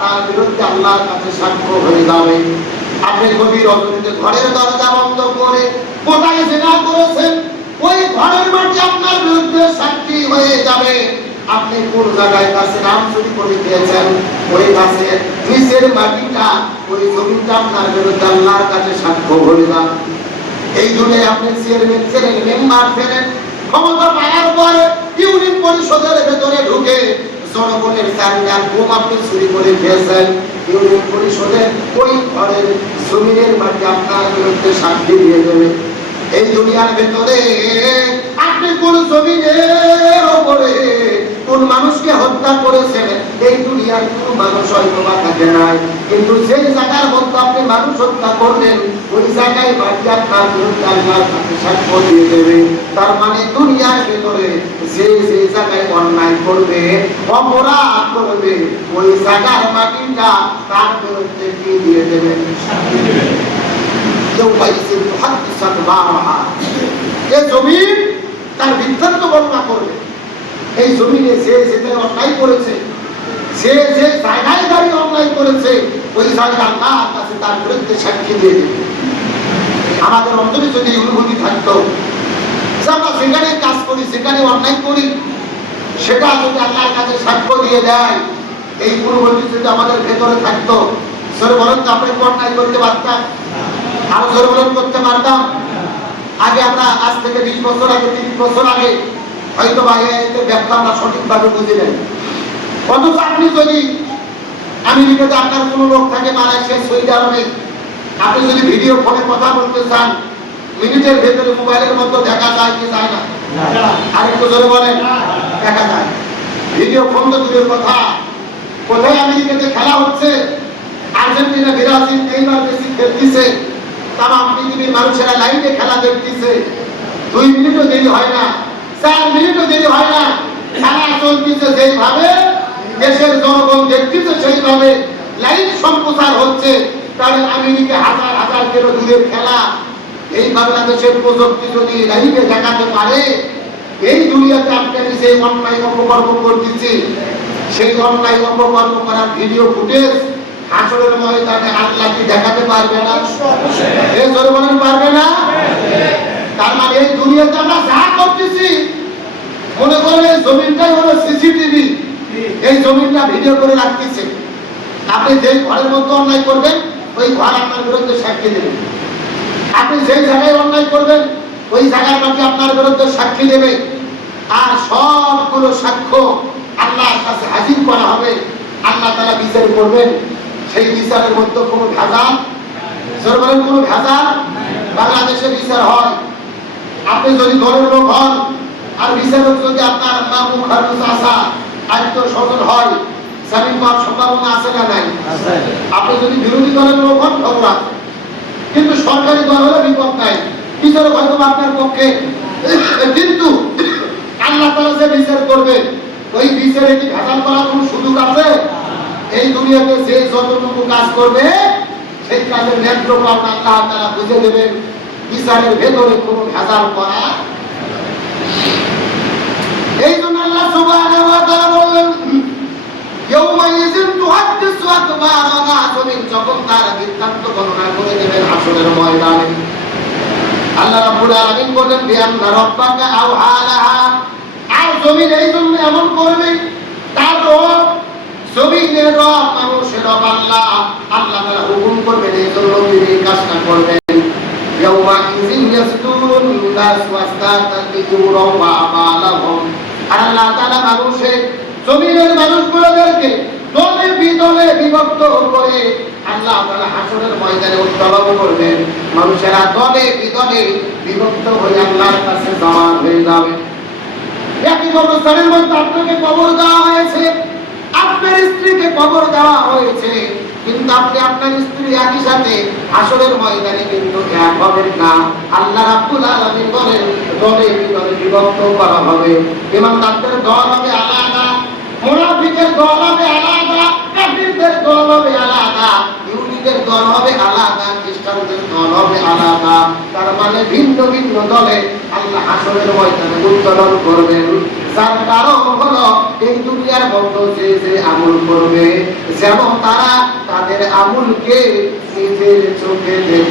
তার বিরুদ্ধে আল্লাহর কাছে সাক্ষ্য হয়ে যাবে। আপনি গভীর রজনীতে ঘরের দরজা বন্ধ করে কোথায় জিনা করেছেন, ওই ঘরের মাটি আপনার বিরুদ্ধে সাক্ষী হয়ে যাবে। আপনি কোন জায়গায় গাছে নাম চুরি করে দিয়েছেন, ওই গাছের নিচের মাটিটা, ওই জমিটা আপনার বিরুদ্ধে আল্লাহর কাছে সাক্ষ্য হয়ে যাবে। এই দুনিয়ায় আপনি চেয়ারম্যান ছিলেন, মেম্বার ছিলেন, ক্ষমতা পাওয়ার পরে ইউনিয়ন পরিষদের ভেতরে ঢুকে জনগণের চারিদিকে ঘুম আপনি চুরি করে খেয়েছেন। ইউনিয়ন পরিষদের ওই ঘরের জমিনের মাটি আপনার বিরুদ্ধে সাক্ষী দিয়ে দেবে। এই দুনিয়ার ভেতরে আপনি কোন জমিনের উপরে কোন মানুষকে হত্যা করেছেন, এই দুনিয়ার কোন মানুষ হয়তো বা থাকে নাই, কিন্তু সেই জায়গার মধ্যে আপনি মানুষ হত্যা করলেন, ওই জায়গায় মাটি আপনার বিরুদ্ধে আল্লাহর কাছে সাক্ষ্য দিয়ে দেবে। তার মানে দুনিয়ার ভেতরে যে যে জায়গায় অন্যায় করবে, অপরাধ করবে, ওই জায়গার মাটিটা তার বিরুদ্ধে কি দিয়ে দেবে? সাক্ষী দেবে। জমিন তার বৃত্তান্ত বর্ণনা করবে। এই জমিনে যে যেখানে অন্যায় করেছে, যে যে জায়গায় দাঁড়িয়ে অন্যায় করেছে, ওই জায়গা আল্লাহর কাছে তার বিরুদ্ধে সাক্ষী দিয়ে দেবে। আমাদের অন্তরে যদি অনুভূতি থাকতো আমরা যেখানে কাজ করি, যেখানে অন্যায় করি, সেটা যদি আল্লাহর কাছে সাক্ষ্য দিয়ে দেয়, এই অনুভূতি যদি আমাদের ভেতরে থাকতো, সরে বলেন তো আমরা অন্যায় করতে পারতাম? আরো জোরে বলেন করতে পারতাম? আগে আমরা আজ থেকে 20 বছর আগে, 30 বছর আগে হয়তো এতে ব্যাখ্যা আমরা সঠিকভাবে বুঝি নাই। অথচ আপনি যদি আমেরিকাতে আপনার কোনো লোক থাকে, মালয়েশিয়া, সৌদি আরবে, আপনি যদি ভিডিও ফোনে কথা বলতে চান, মিনিটের ভেতরে মোবাইলের মধ্যে দেখা যায় কি যায় না? আর একটু জোরে বলেন, দেখা যায়। ভিডিও ফোন তো দূরের কথা, কোথায় আমেরিকাতে খেলা হচ্ছে, আর্জেন্টিনা, ব্রাজিল, নেইমার, মেসি খেলতেছে, তাম পৃথিবীর মানুষেরা লাইভে খেলা দেখতেছে। 2 মিনিটও দেরি হয় না, 4 মিনিটও দেরি হয় না, খেলা চলতেছে যেভাবে, দেশের জনগণ দেখতেছে সেইভাবে লাইভ সম্প্রচার হচ্ছে। তাহলে আমেরিকা হাজার হাজার কিলো দূরের খেলা এই বাংলাদেশের প্রযুক্তি যদি লাইভে দেখাতে পারে, এই দুনিয়াতে আপনি যে অন্যায় অপকর্ম করতেছি, সেই অন্যায় অপকর্ম করার ভিডিও ফুটেজ হাসরের ময়দানে আল্লাহ কি দেখাতে পারবে না? এই জোরে বলেন পারবে না? তার মানে এই দুনিয়াতে আমরা যা করতেছি, মনে করেন এই জমিনটাই হলো সিসিটিভি, এই জমিনটা ভিডিও করে রাখতেছে। আপনি যেই ঘরের মধ্যে অন্যায় করবেন, ওই ঘর আপনার বিরুদ্ধে সাক্ষী দেবে। আপনি যেই জায়গায় অন্যায় করবেন, ওই জায়গার মাটি আপনার বিরুদ্ধে সাক্ষী দেবে। আর সবগুলো সাক্ষ্য আল্লাহর কাছে হাজির করা হবে, আল্লাহ তাআলা বিচার করবেন। সেই বিচারের মধ্যে কোনো ভেজাল, সরকারের কোনো ভেজাল, বাংলাদেশে বিচার হয়। আপনি যদি দলের লোক হন, আর বিচারক যদি আপনার মামু, খালু, চাচা, আত্মীয় স্বজন হয়, জামিন পাওয়ার সম্ভাবনা আছে না নাই? আপনি যদি বিরোধী দলের লোক হন, খবর আছে, কিন্তু সরকারি দল হলে বিপদ নাই, বিচারক হয়তো আপনার পক্ষে। কিন্তু আল্লাহ তাআলা যে বিচার করবে, ওই বিচারে কি ভেজাল করার কোনো সুযোগ আছে? এই দুনিয়াতে যে যতটুকু কাজ করবে, সেই কাজের ন্যায্য পাওনা আল্লাহ তাআলা বুঝে দেবেন। বিচারের ভেতরে কোনো ভেজাল করা। এই জন্য আল্লাহ সুবহানাহু ওয়া তাআলা বললেন, ইয়াউমাইযিন তুহাদ্দিসু আখবারাহা, জমিন যখন তার বৃত্তান্ত বর্ণনা করে দেবেন হাসরের ময়দানে। আল্লাহ রাব্বুল আলামিন বলেন, বিআন্না রাব্বাকা আওহা লাহা, আর জমিন এই জন্য এমন করবে, তার রব, জমিনের রব, মানুষের রব আল্লাহ, আল্লাহ তাআলা হুকুম করবেন, এই জন্য তিনি কাজটা করবেন। ইয়াউমাইযিন ইয়াসদুরুন নাস ওয়াস্তাতাকিবুরা ওয়া আমালাহুম, আল্লাহ তাআলা মানুষের, জমিনের মানুষগুলোদেরকে দলে বিদলে বিভক্ত করে আল্লাহ তাআলা হাসরের ময়দানে উত্থাপন করবেন। মানুষেরা দলে বিদলে বিভক্ত হয়ে আল্লাহর কাছে জমা হয়ে যাবে। একই কবরস্থানের মধ্যে আপনাকে কবর দেওয়া হয়েছে, আপনার স্ত্রীকে কবর দেওয়া হয়েছে, কিন্তু আপনি আপনার স্ত্রী একই সাথে হাসরের ময়দানে কিন্তু এক হবেন না। আল্লাহ রাব্বুল আলামিন বলেন, দলে বিদলে বিভক্ত করা হবে। ইমানদারদের দল হবে আলাদা, মুনাফিকের দল হবে আলাদা, কাফিরদের দল হবে আলাদা, ইহুদিদের দল হবে আলাদা, খ্রিস্টানদের দল হবে আলাদা। তার মানে ভিন্ন ভিন্ন দলে আল্লাহ হাসরের ময়দানে উত্তোলন করবেন। যার কারণ হলো এই দুনিয়ার মতো যে আমল করবে যেন তারা তাদের আমলকে নিজের চোখে দেখে